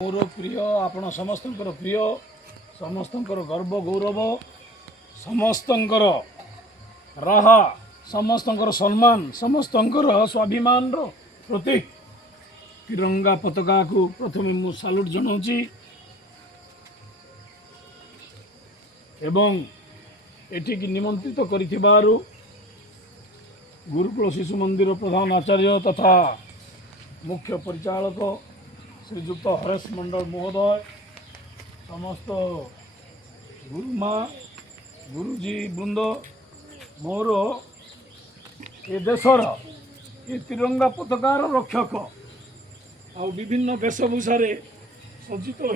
मोर प्रिय आपण समस्त प्रिय समस्त गर्व गौरव समस्त राहा समस्त सम्मान समस्त स्वाभिमान प्रतीक तिरंगा पताका को प्रथम मु साल्यूट जनाऊँगी एवं एठिकी निमंत्रित करिथिबारु गुरुकुल शिशु मंदिर प्रधान आचार्य तथा मुख्य परिचालक श्रीजुक्त हरेश मंडल महोदय समस्त गुरुमा गुरुजी वृंद मोर ए देशर ये तिरंगा पताकार रक्षक आ विभिन्न वेशभूषा सज्जित हो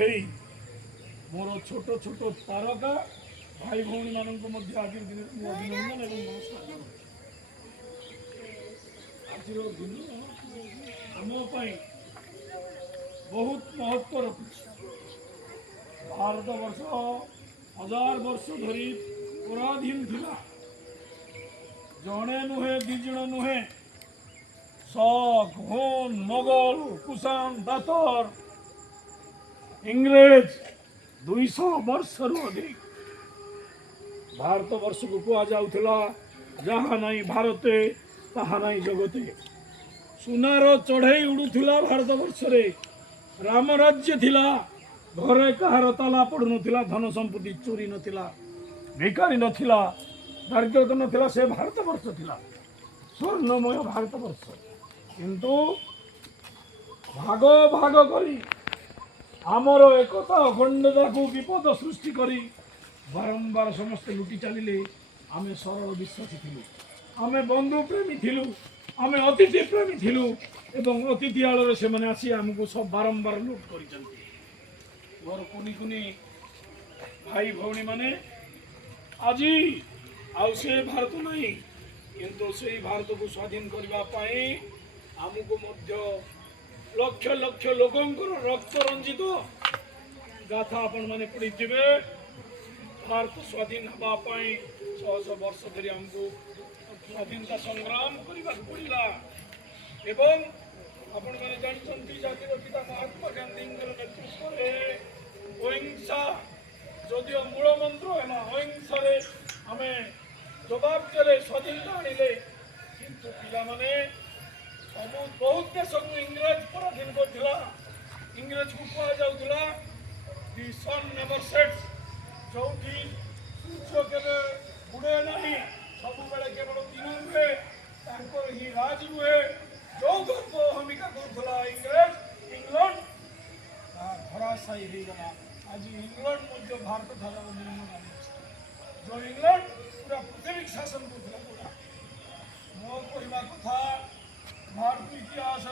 मोर छोट छोट तारका भाई भौणी मानक आज दिन अभिनंदन एवं नमस्कार आज दिन आम बहुत महत्व रखुଛି भारत वर्ष हजार वर्ष धरी पराधीन थिला जड़े नुहे दिजण नुहे शक हुन मोगल कुषाण दातर इंग्रेज 200 वर्ष अधिक भारत वर्ष को कह जाऊला जहाँ नहीं भारते ताहा नहीं जगते सुनार चढ़ई उड़ूला भारत वर्ष रे राम राज्य थिला घरे कहार ताला पड़ू नथिला धन संपत्ति चोरी नथिला भिकारी नथिला दारिद्र्य नथिला से भारत वर्ष थिला स्वर्णमय भारत वर्ष किंतु भाग भाग करी आमर एकता अखंडता को विपद सृष्टि करी बारंबार समस्ते लुटी चलिले आमे सरल विश्वासी थिलु आमे बंधु प्रेमी थिलु आमे अतिथि प्रेमी थिलु एवं अतिथि आलोरे से माने आसी हमको सब बारंबार लुट करिसंती मोर कुनी कुनी भाई भौणी माने आजी आउ से भारत नहीं किंतु से भारत को स्वाधीन करबा पाई हमको मध्य लक्ष लक्ष लोकंकर रक्त रंजित गाथा आपण माने पढ़िथिबे भारत स्वाधीन हवा पाई 600 वर्ष धरी हमको स्वाधीनता संग्राम करबा पड़िला एवं आपण माने जानछंती जातिर पिता महात्मा गांधी नेतृत्व अहिंसा जदिओ मूल मंत्र है अहिंसा आमे जवाब देले स्वाधीनता आनिले किंतु पिला माने सब बहुत देश को इंग्रेज पराधीन करथिला इंग्रेज को कहा जाउथिला दी सन नेवर सेट्स जोठी सूर्य केबे बुडे नहीं सब बेले केवल दिन हुए तांकर ही राज हुए जो गर्व भूमिका करुला इंग्रेज इंग्लैंड धराशायी हो गला आज इंग्लैंड मध्य भारत धर्म निर्माण जो इंग्लैंड पूरा पृथ्वी शासन करुला मो कहवा कथा भारत इतिहास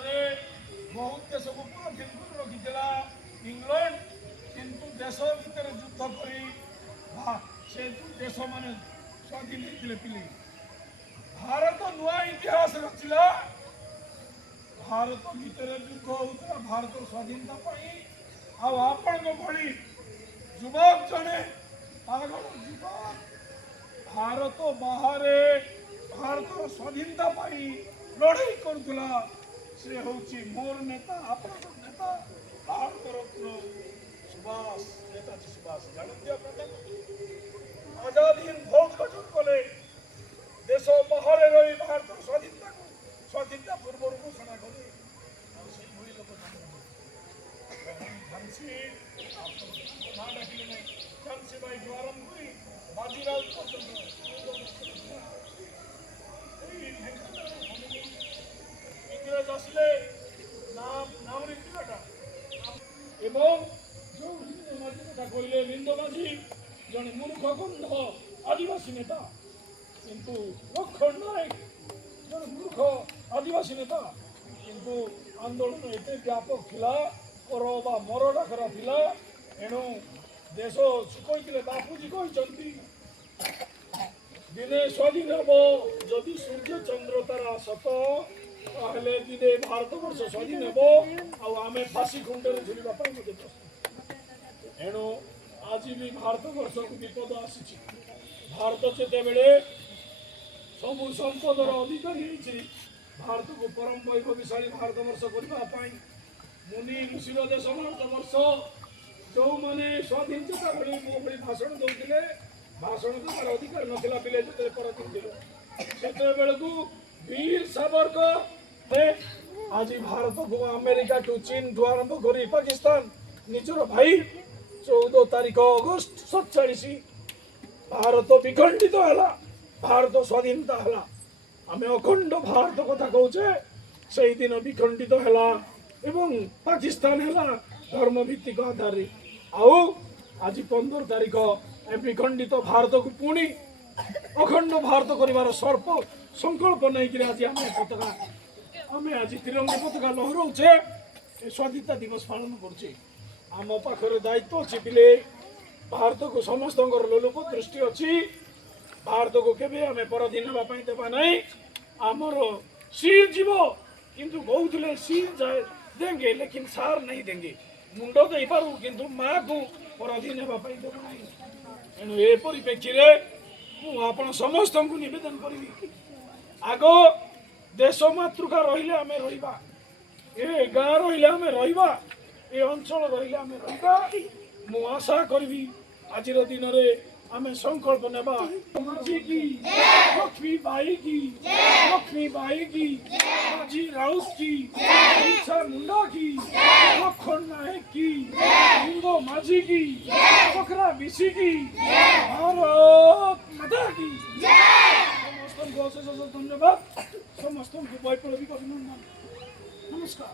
बहुत देश को पराधीन कर रखीला इंग्लैंड किंतु देश भितर युद्ध कर से देश मान स्वाधीन होते पिले भारत नुआ इतिहास रचिला भारत भितर युद्ध होता भारत स्वाधीनता आपण भली युवक जड़े पागल युवक भारत बाहर भारत स्वाधीनता लड़ाई करुला से हूँ मोर नेता आपण नेता भारत रत्न सुभाष नेताजी सुभाष जानते आजाद हिंद फौज गठन कले देश बाहर रही भारत स्वाधीनता पूर्व घोषणा कले लोक झांसी ना डाकिले नहीं झांसी बाई आरंभ करी बाजीराव इंग्रेज आसले नामरी पिलाटा एवं जो कथा कहले लिंद माझी जन मूर्ख गंध आदिवासी नेता किंतु लक्षण नायक जन मूर्ख आदिवासी नेता किंतु आंदोलन एते व्यापक थिला करबा मर डाकरा थिला एणु देश सुखैले बापूजी कहते दिने स्वाधीन हम जदि सूर्य चंद्र तारा सत ताहले दिने भारत वर्ष स्वाधीन हम आमे फांसी खुंडे झुलवा एणु आज भी भारत वर्ष को विपद आसी भारत जिते बेले सबु संपदर अधिकारी भारत को परम वैभवशाली भारत वर्ष करने मुनि ऋषिर देश भारतवर्ष जो मैंने स्वाधीनता भली मो भली भाषण दौले भाषण देवार अधिकार नथिला पिले जो पराधीन थे बेलू वीर सावरकर आज भारत को अमेरिका टू चीन ठू आरंभ कर पाकिस्तान निजर भाई 14 तारीख अगस्त 47 भारत विखंडित है भारत स्वाधीनता है आम अखंड भारत कथा कहे से दिन विखंडित है एवं पाकिस्तान है धर्म भित्तिक आधार आउ आज 15 तारीख विखंडित भारत को पुणी अखंड भारत कर सर्प संकल्प नहीं आज आम पताका आम आज तिरंगा पताका लहराऊे स्वाधीनता दिवस पालन करुचे आम पाखे दायित्व अच्छी पिले भारत को समस्त लोलुप दृष्टि अच्छी भारत को केवे आम पराधीन होगापी देवा ना आमर सील जीव किंतु कहते सील देंगे लेकिन सार नहीं देंगे मुंड दे पारू किंतु माँ को पराधीन होगापी देव ना तेणु ए परिप्रेक्षी मुझे समस्त को निवेदन करी आग देश मातृका रहिले आम रहा ए गाँ रहिले आम रहा ए अंचल रहिले आम रहा मु आशा करी आज दिन में आम संकल्प नेबा माझी की लक्ष्मी बाई की माझी राउत की ईसा मुंडा की लखन नायक की हिंदो माझी की बकरा बिशी की भारत माता की समस्त को अशेष धन्यवाद समस्त को वैप्लविक अभिनंदन नमस्कार।